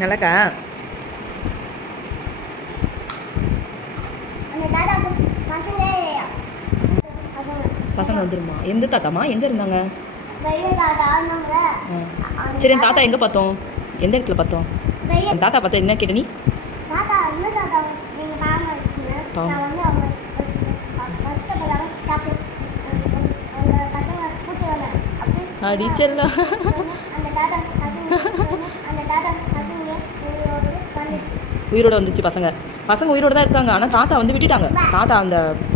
நல்லாக்கா? பசங்க வந்துருமா? எந்த தாத்தாமா? எங்கே இருந்தாங்க? சரி, என் தாத்தா எங்கே பார்த்தோம்? எந்த இடத்துல பார்த்தோம்? தாத்தா பார்த்தா என்ன கேட்ட நீ? அடிச்சல்லாம் உயிரோட வந்துச்சு. பசங்க பசங்க உயிரோட தான் இருக்காங்க. ஆனால் தாத்தா வந்து விட்டுட்டாங்க. தாத்தா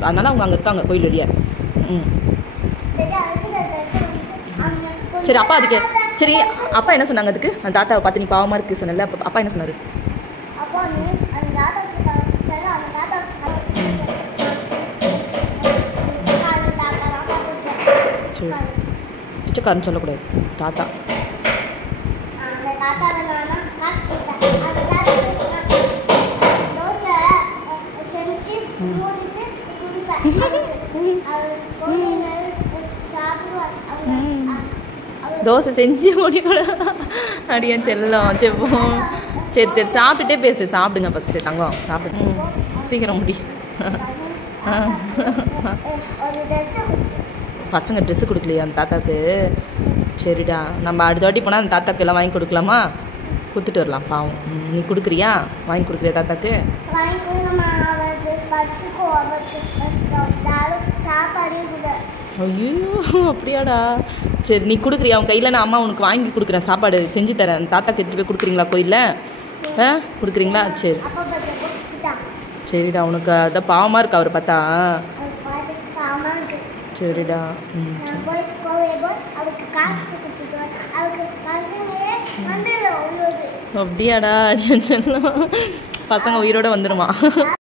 அதனால அவங்க அங்கே இருக்காங்க கோயில் வெளியே. சரி, அப்பா அதுக்கு சரி அப்பா என்ன சொன்னாங்க அதுக்கு? அந்த தாத்தாவை பார்த்து நீ பாவமாக இருக்கு சொன்னல, அப்பா என்ன சொன்னார்? சரி, பிச்சைக்காரன்னு சொல்லக்கூடாது தாத்தா. தோசை செஞ்சு முடிக்கூட அடியா செல்லம் செப்போம். சரி சரி, சாப்பிட்டுட்டே பேசு. சாப்பிடுங்க ஃபஸ்ட்டு தங்கம், சாப்பிடு. சீக்கிரம் முடி. பசங்க ட்ரெஸ்ஸு கொடுக்கலையா அந்த தாத்தாக்கு? சரிடா, நம்ம அடுத்த வாட்டி போனால் அந்த தாத்தாக்கு எல்லாம் வாங்கி கொடுக்கலாமா? கொடுத்துட்டு வரலாம். பாவம், நீ கொடுக்குறியா? வாங்கி கொடுக்குறியா தாத்தாக்கு? ஐயோ அப்படியாடா? சரி, நீ கொடுக்குறியா? அவன் கையில் நான் அம்மா உனக்கு வாங்கி கொடுக்குறேன், சாப்பாடு செஞ்சு தரேன். தாத்தாக்கு எடுத்துகிட்டு போய் கொடுக்குறீங்களா கோயிலில்? கொடுக்குறீங்களா? சரி சரிடா, உனக்கு அதான் பாவமாக இருக்கா அவர் பார்த்தா? சரிடா. அப்படியாடா? அடியா, பசங்க உயிரோட வந்துடுமா?